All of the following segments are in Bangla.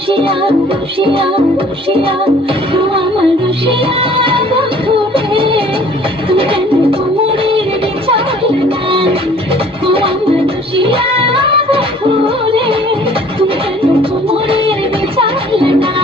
রসিয়া রসিয়া রসিয়া ও আমার রসিয়া বন্ধু রে, তুমি কেন কোমরের বিছালে না? ও আমার রসিয়া বন্ধু রে, তুমি কেন কোমরের বিছালে না?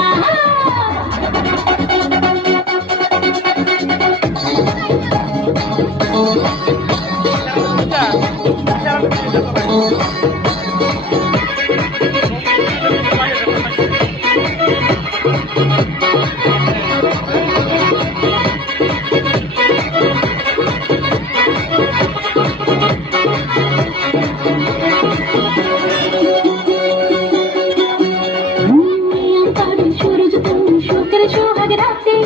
সূরজ তুমি সুখের সোহাগ রাতে